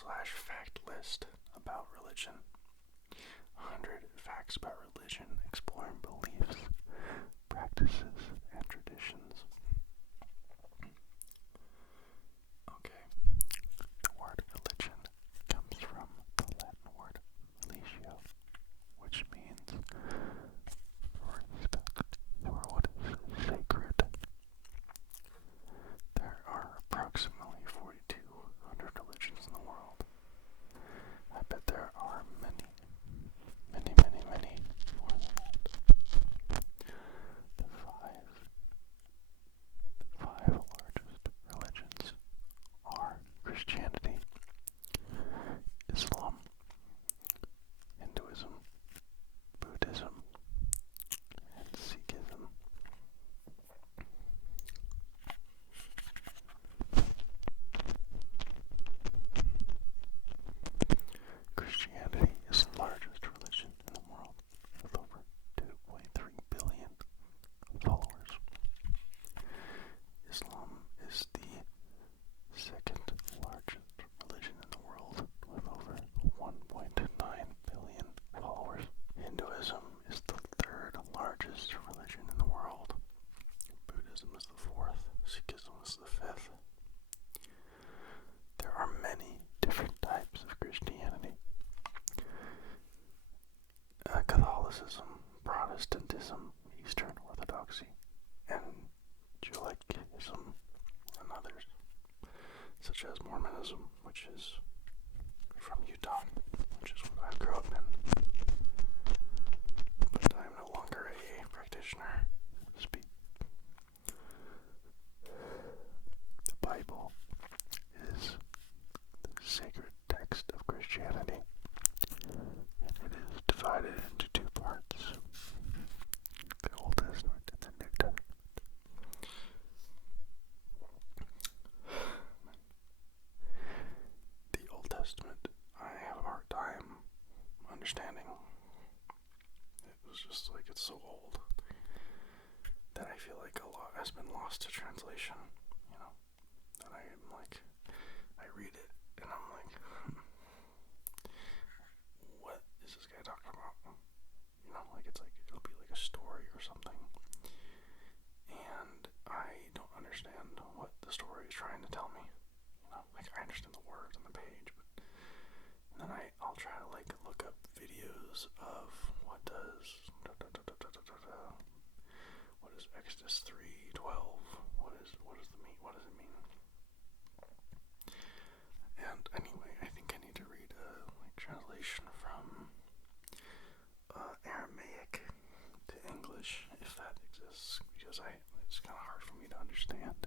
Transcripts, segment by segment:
Google/fact list about religion. 100 facts about religion, exploring beliefs, practices, and traditions. Okay. The word religion comes from the Latin word religio, which means respect for what is sacred. There are approximately 4,200 religions in the world. I bet there are many more than that. The five largest religions are Christianity, Islam, Hinduism, Buddhism, and Sikhism. Christianity is the largest religion in the world, with over 2.3 billion followers. Islam is the second largest religion in the world, with over 1.9 billion followers. Hinduism is the third largest religion in the world. Buddhism is the fourth. Sikhism is the fifth. There are many different types of Christianity. Catholicism, Protestantism, Eastern Orthodoxy, and Judaism, and others, such as Mormonism, which is from Utah, which is what I grew up in. But I am no longer a practitioner, so to speak. The Bible is the sacred text of Christianity, and it is divided into two parts, the Old Testament and the New Testament. The Old Testament, I have a hard time understanding. It was just like, it's so old that I feel like a lot has been lost to translation, that I am like, I read it and I'm like, what is this guy talking about? Like it's like, it'll be like a story or something, and I don't understand what the story is trying to tell me. Like I understand the words on the page, but then I'll try to like look up videos of what does Exodus 3:12, what does it mean? And anyway, I think I need to read a translation from Aramaic to English, if that exists, because it's kind of hard for me to understand.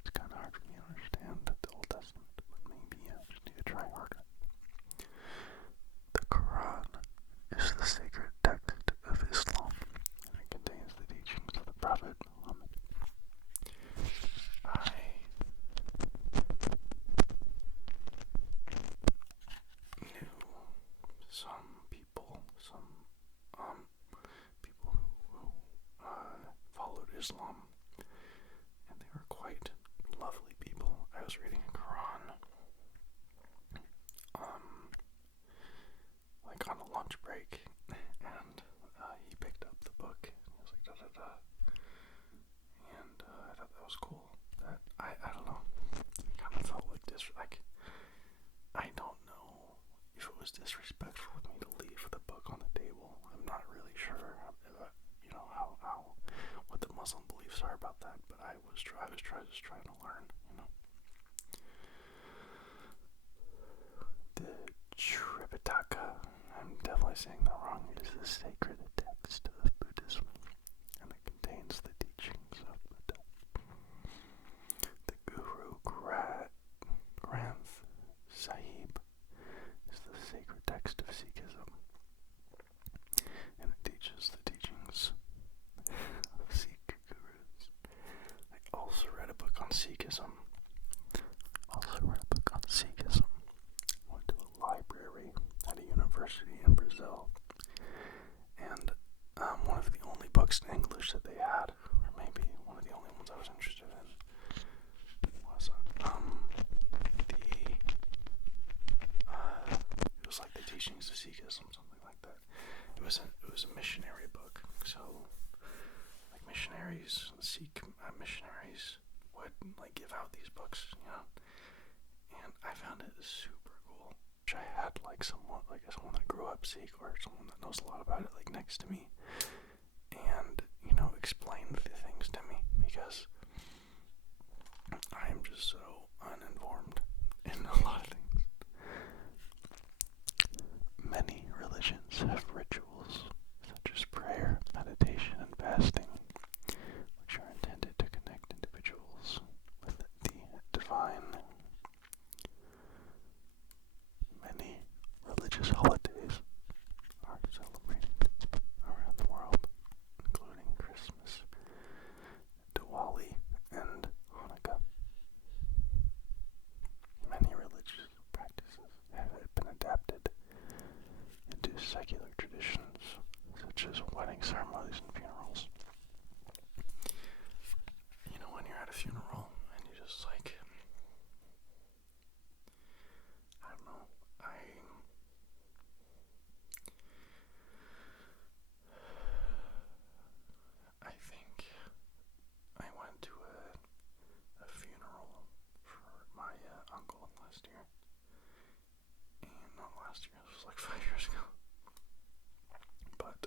It's kind of hard for me to understand the Old Testament, but maybe I just need to try harder. The Quran is the sacred text of Islam, and it contains the teachings of the Prophet Muhammad. I knew some people who followed Islam, and they were quite lovely people. I was reading a Quran, like on a lunch break, and he picked up the book, and he was like, da da da, and I thought that was cool. That I don't know, it kind of felt like this, like, I don't know if it was disrespectful of me to leave the book on the table. I'm not really sure, how what the Muslim beliefs are about that, but I was just trying to learn, The Tripitaka, I'm definitely saying that wrong, is the sacred text of Buddhism, and it contains the teachings of Buddha. The Guru Granth Sahib is the sacred text of Sikhism, and it teaches the teachings of Sikh gurus. I also read a book on Sikhism. Went to a library at a university in Brazil, and Teachings of Sikhism, something like that. It was a missionary book, so like missionaries, Sikh missionaries would like give out these books, and I found it super cool. I had like someone that grew up Sikh or someone that knows a lot about it like next to me, and explained the things to me, because I am just so uninformed in a lot of things. Many religions have rituals such as prayer, meditation, and fasting, which are intended to connect individuals with the divine. Many religious holidays are celebrated around the world, including Christmas, Diwali, and Hanukkah. Many religious practices have been adapted into secular traditions, such as wedding ceremonies and funerals. When you're at a funeral and you just like, I don't know, I think I went to a funeral for my uncle last year, and not last year, this was like 5 years ago, but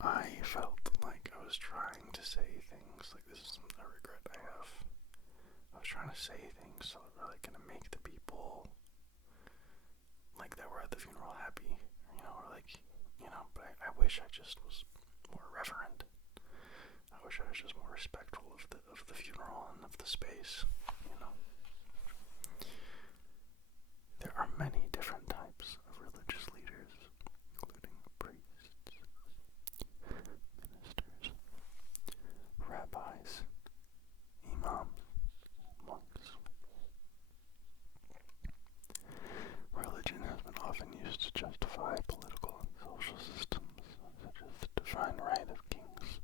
I felt like I was trying to say things, like this is a regret I have. I was trying to say things so that were like gonna make the people like that were at the funeral happy, or like, but I wish I just was more reverent. I wish I was just more respectful of the funeral and of the space, There are many different types of religious leaders, including priests, ministers, rabbis, imams, monks. Religion has been often used to justify political and social systems, such as the divine right of kings.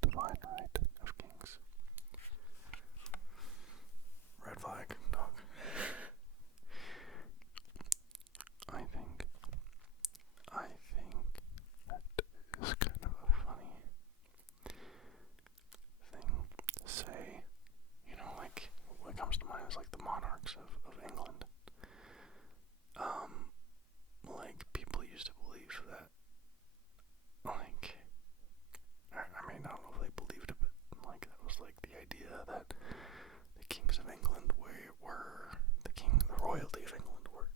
The divine right of kings. Red flag, dog. I think that is kind of a funny thing to say. Like, what comes to mind is like the monarchs of England. Like, people used to believe that, like, I mean, I don't know if they believed it, but like, that was like the idea that the kings of England were the royalty of England were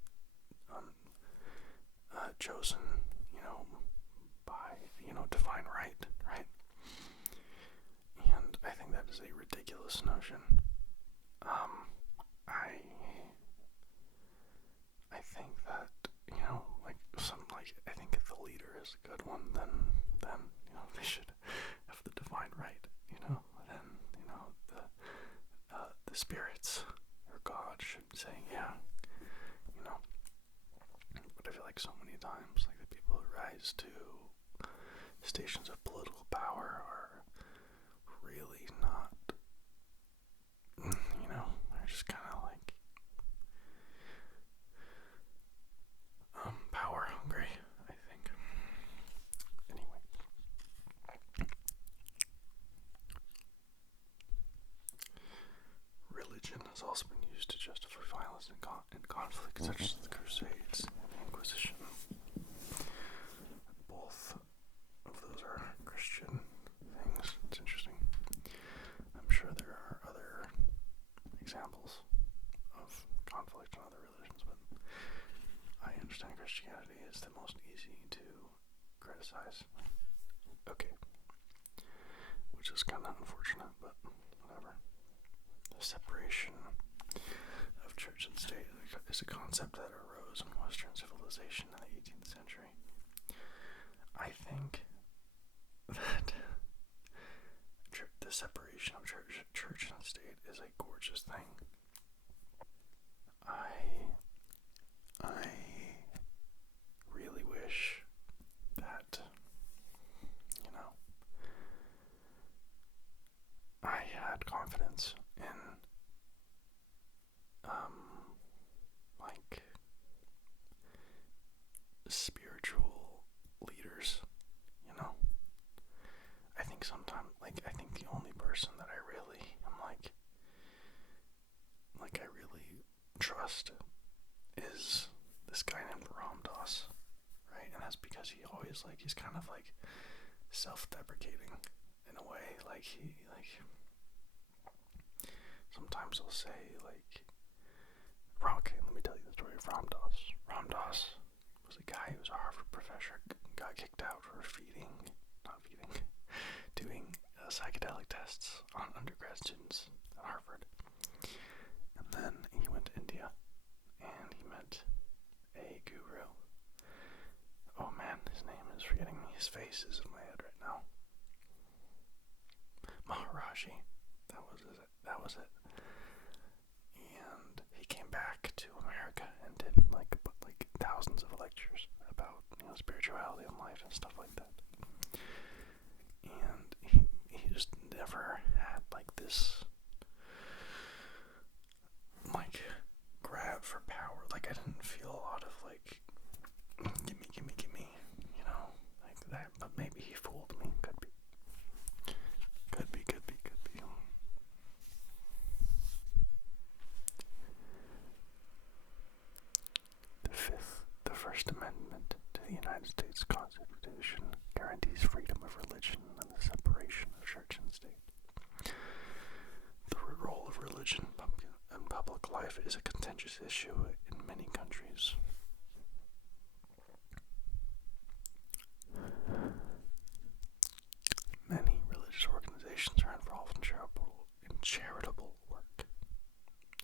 chosen, by, divine right? And I think that is a ridiculous notion. I think that, I think if the leader is a good one, then, they should have the divine right, then, the spirits or God should say, yeah, but I feel like so many times, like, the people who rise to stations of political power are really not, they're just kind of like, power hungry, I think. Anyway. Religion has also been used to justify violence and conflict, such as the Crusades and the Inquisition. Both of those are Christian things. It's interesting. I'm sure there are other examples of conflict in other religions, but I understand Christianity is the most easy to criticize. Okay. Which is kind of unfortunate, but whatever. The separation of church and state is a concept that arose in Western civilization in the 18th century. I think that the separation of church and state is a gorgeous thing. I really wish that, I had confidence in, like, trust is this guy named Ram Dass, right? And that's because he's kind of like self-deprecating in a way. Like sometimes he'll say like, okay, let me tell you the story of Ram Dass. Ram Dass was a guy who was a Harvard professor, got kicked out for doing psychedelic tests on undergrad students at Harvard. And then he went to India and he met a guru. Oh man, his name is forgetting me. His face is in my head right now. Maharaji. That was it. And he came back to America and did like thousands of lectures about spirituality and life and stuff like that. And he just never had like this like grab for power. Like I didn't feel a lot of like gimme, like that. But maybe he fooled me. Could be. The First Amendment to the United States Constitution guarantees freedom of religion and the separation of church and state. The role of religion in public life is a contentious issue in many countries. Many religious organizations are involved in charitable work,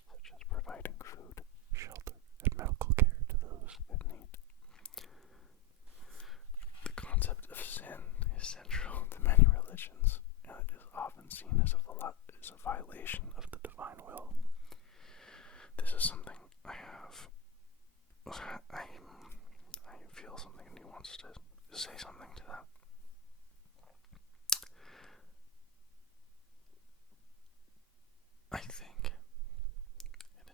such as providing food, shelter, and medical care to those in need. The concept of sin is central to many religions, and it is often seen as a violation of the divine will. This is something I feel something nuanced to say something to that. I think it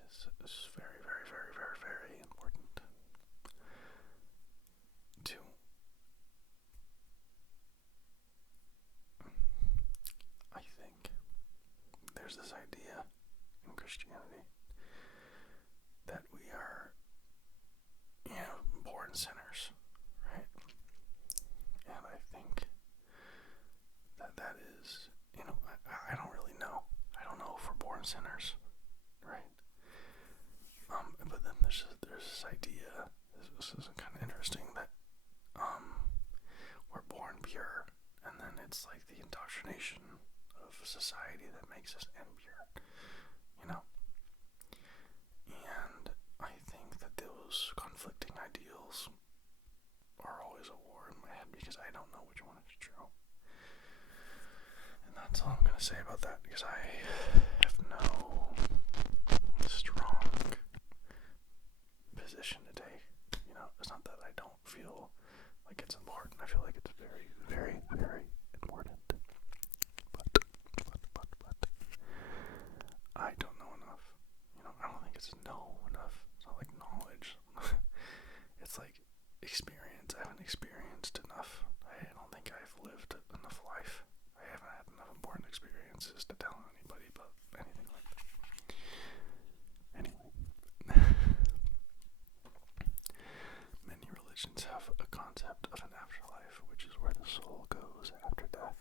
is very, very, very, very, very important to I think there's this idea in Christianity that we are, born sinners, right? And I think that is, I don't really know. I don't know if we're born sinners, right? But then there's this idea, this is kind of interesting, that we're born pure, and then it's like the indoctrination of society that makes us impure, And I think that those conflicting ideals are always a war in my head because I don't know which one is true. And that's all I'm going to say about that, because I have no strong position to take. It's not that I don't feel like it's important. I feel like it's very, very, very important. But I don't know enough. I don't think it's know enough. It's not like knowledge. It's like experience. I haven't experienced enough. I don't think I've lived enough life. I haven't had enough important experiences to tell anybody about anything like that. Anyway. Many religions have a concept of an afterlife, which is where the soul goes after death.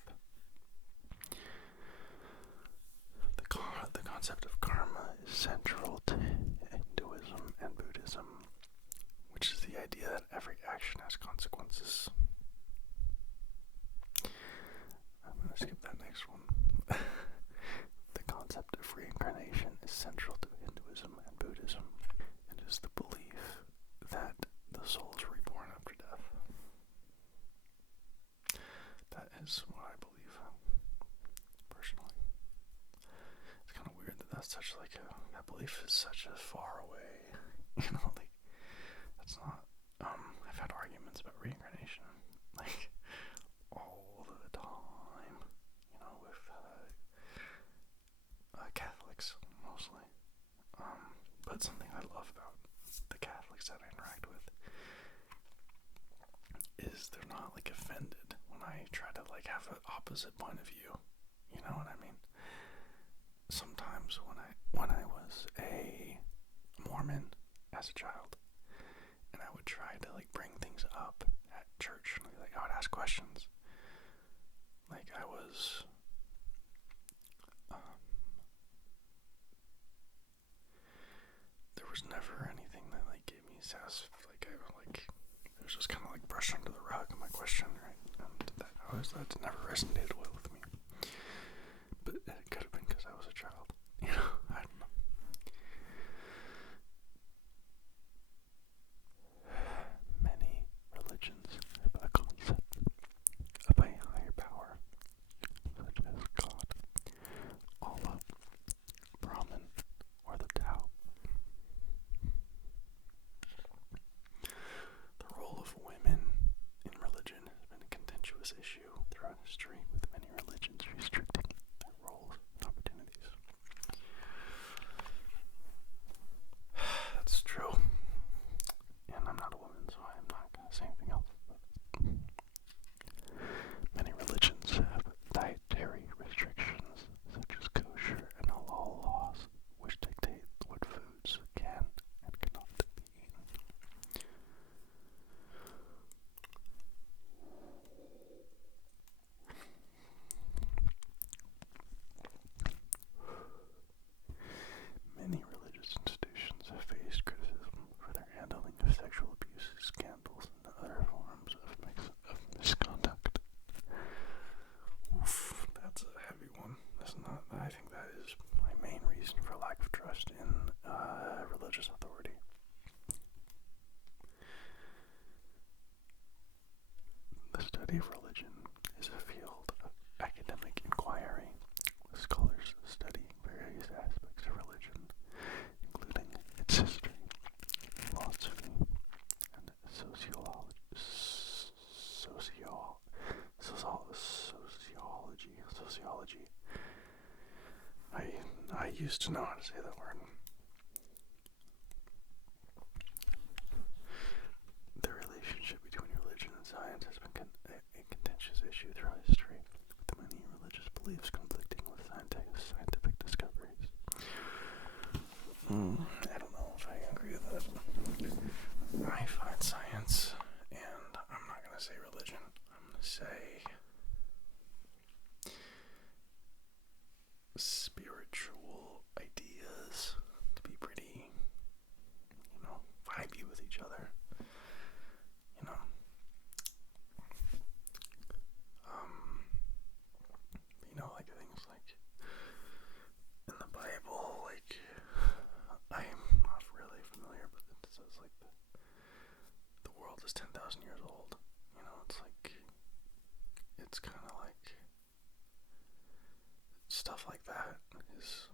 The concept of karma is central to Hinduism and Buddhism, which is the idea that every action has consequences. I'm going to skip that next one. The concept of reincarnation is central to Hinduism and Buddhism. It is the belief that the soul is reborn after death. That is what I believe, personally. It's kind of weird that that's such like that belief is such a far away, that's not, I've had arguments about reincarnation, all the time, with, Catholics, mostly, but something I love about the Catholics that I interact with is they're not, offended when I try to, have an opposite point of view, you know what I mean? Sometimes when I was a Mormon, as a child, and I would try to like bring things up at church. Like I would ask questions. Like I was, there was never anything that like gave me satisfaction. It was just kind of like brushed under the rug. My question, right? And that never resonated well with me. But it could have been because I was a child. I don't know. Many religions have a concept of a higher power, such as God, Allah, Brahman, or the Tao. The role of women in religion has been a contentious issue throughout history, with many religions restricting their roles and opportunities. That's true. And I'm not a woman, so I'm not going to say anything else. Many religions have dietary restrictions, such as kosher and halal laws, which dictate what foods can and cannot be eaten. Many religious institutions have faced criticism for their handling of sexual abuse, scandals, and other forms of misconduct. Oof, that's a heavy one. I think that is my main reason for lack of trust in religious authority. The study of religion is a field of academic inquiry, with scholars studying various aspects of religion, including its history, philosophy, and sociology. I used to know how to say that word. The relationship between religion and science has been a contentious issue throughout history, with many religious beliefs conflicting with scientific discoveries. I don't know if I agree with that. I find science, and I'm not going to say religion, I'm going to say spiritual ideas to be pretty, vibey with each other. Like things like in the Bible, like I'm not really familiar, but it says like the world is 10,000 years old. It's like, it's kind of like stuff like that is,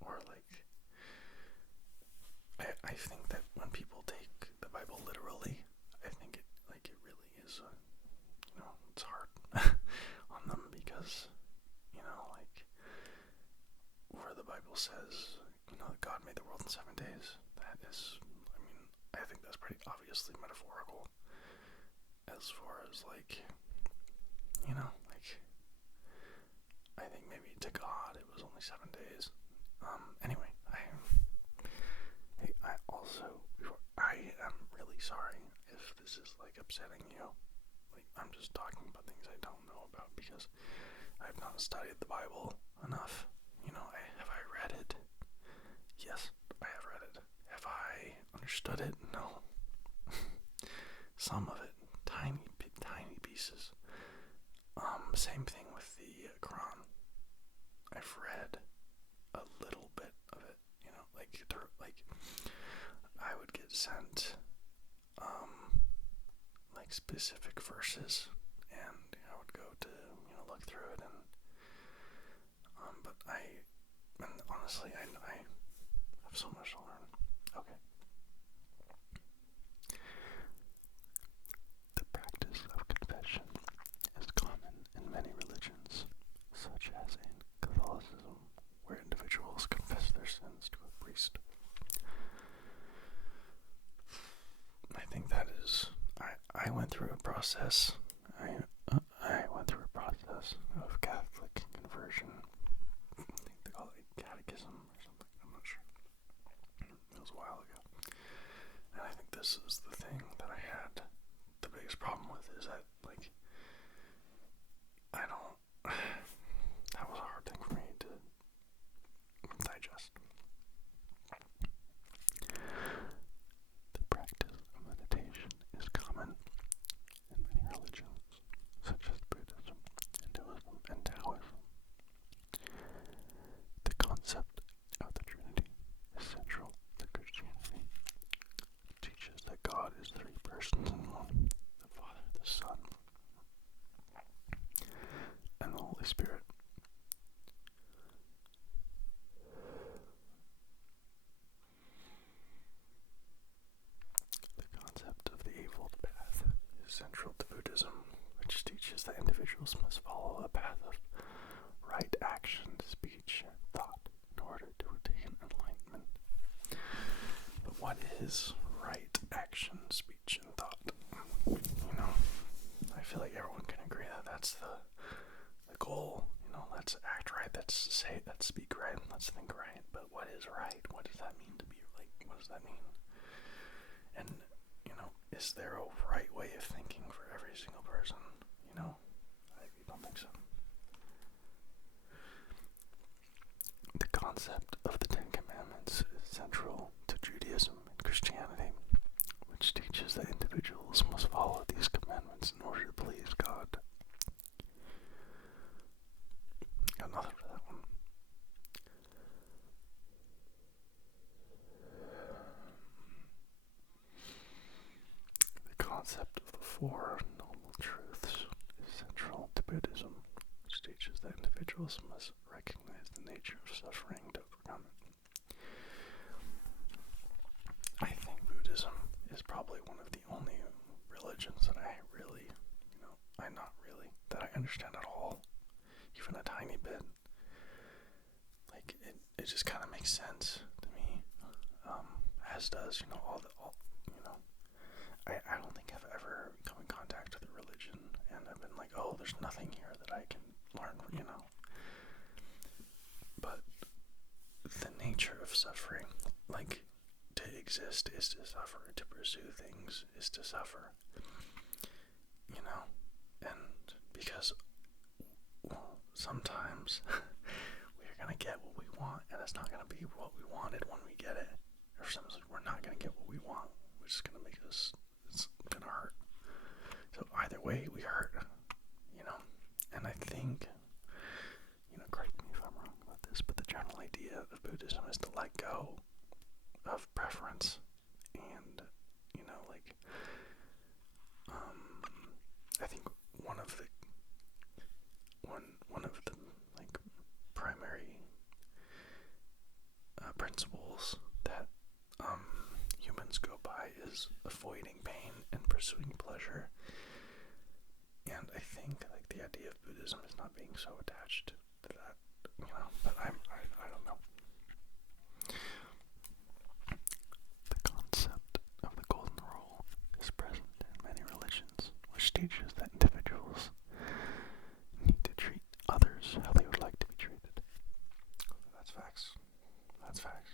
or like, I think that when people take the Bible literally, I think it really is, it's hard on them because, where the Bible says, that God made the world in 7 days, that is, I think that's pretty obviously metaphorical as far as I think maybe to God it was only 7 days. Anyway, I am really sorry if this is upsetting you. I'm just talking about things I don't know about because I've not studied the Bible enough. Have I read it? Yes, I have read it. Have I understood it? No. Some of it, tiny pieces. Same thing with the Quran. I've read a little bit of it. I would get sent specific verses, and I would go to look through it, and but honestly I have so much to learn. Okay. The practice of confession is common in many religions, such as in Catholicism, where individuals confess their sins to a priest. I think that is. I went through a process. I went through a process of Catholic conversion. I think they call it catechism or something. I'm not sure. while ago. And I think this is the thing that I had the biggest problem with, is that, like, that was a hard thing for me to digest. The practice of meditation is common in many religions, such as Buddhism, Hinduism, and Taoism. The concept of the Trinity is central to Christianity. It teaches that God is three persons in one: the Father, the Son, and the Holy Spirit. The concept of the Eightfold Path is central to Buddhism, which teaches that individuals must follow a path of right action, speech, and thought in order to attain enlightenment. But what is right action, speech, and thought? You know, I feel like everyone can agree that that's the goal. You know, let's act right, let's say, let's speak right, let's think right. But what is right? What does that mean to be like? What does that mean? And, you know, is there a right way of thinking for every single person? You know, I don't think so. The concept of the Ten Commandments is central to Judaism and Christianity, which teaches that individuals must follow these commandments in order to please God. Got nothing for that one. The concept of the Four Noble Truths is central to Buddhism, which teaches that individuals must recognize the nature of suffering to overcome it. I think Buddhism is probably one of the only religions that I really, that I understand at all, even a tiny bit. Like, it just kind of makes sense to me, as does, I don't think I've ever come in contact with a religion and I've been like, oh, there's nothing here that I can learn, But the nature of suffering, like, to exist is to suffer, to pursue things is to suffer, and because, well, sometimes we're going to get what we want and it's not going to be what we wanted when we get it, or sometimes we're not going to get what we want, which is going to make us, it's going to hurt. So either way, we hurt, and I think, correct me if I'm wrong about this, but the general idea of Buddhism is to let go of preference, and, I think one of the primary principles that humans go by is avoiding pain and pursuing pleasure. And I think, like, the idea of Buddhism is not being so attached to that, but I don't know. The concept of the Golden Rule is present in many religions, which teaches that individuals need to treat others how they would like to be treated. That's facts. That's facts.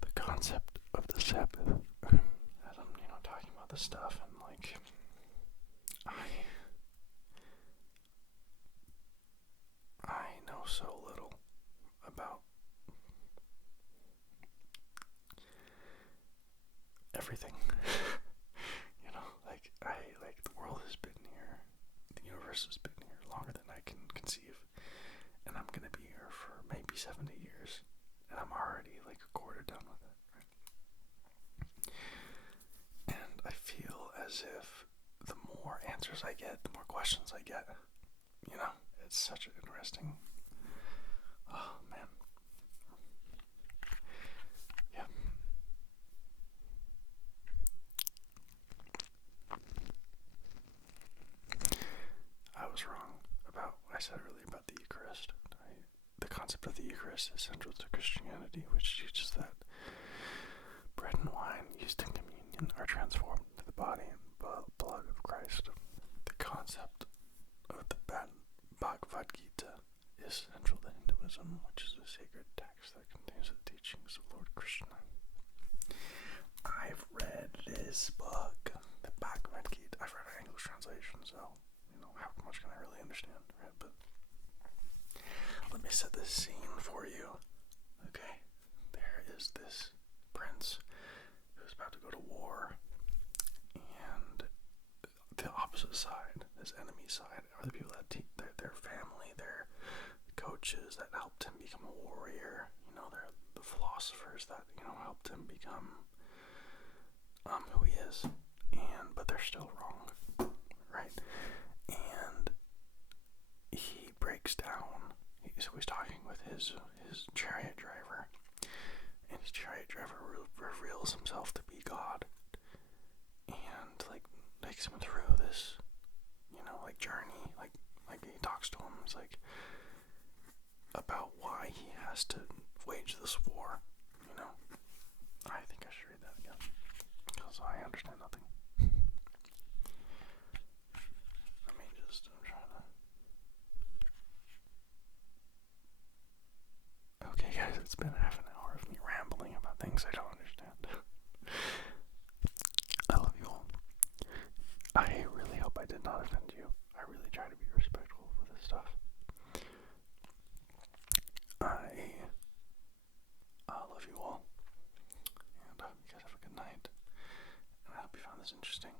The concept of the Sabbath, as I'm, talking about this stuff, and, like, I know so little about everything. The world has been here, the universe has been here longer than I can conceive, and I'm gonna be here for maybe 70 years, and I'm already like a quarter done with it, right? And I feel as if the more answers I get, the more questions I get, it's such an interesting, oh man, yeah. I was wrong about what I said earlier about the Eucharist. The concept of the Eucharist is central to Christianity, which teaches that bread and wine used in communion are transformed into the body and blood of Christ. The concept of the Bhagavad Gita is central to Hinduism, which is a the sacred text that contains the teachings of Lord Krishna. I've read this book, the Bhagavad Gita. I've read an English translation, so, how much can I really understand, right? But let me set this scene for you. Okay, there is this prince who's about to go to war, and the opposite side, his enemy side, are the people that their family, their coaches that helped him become a warrior. They're the philosophers that helped him become who he is, but they're still wrong, right? And he breaks down. So he's talking with his chariot driver, and his chariot driver reveals himself to be God, and takes him through this, journey, he talks to him. It's about why he has to wage this war. I think I should read that again, because I understand nothing. I'm trying to. Okay, guys, it's been half an hour of me rambling about things I don't understand. I love you all. I really hope I did not offend you. I really try to be respectful with this stuff. I love you all. And I hope you guys have a good night. And I hope you found this interesting.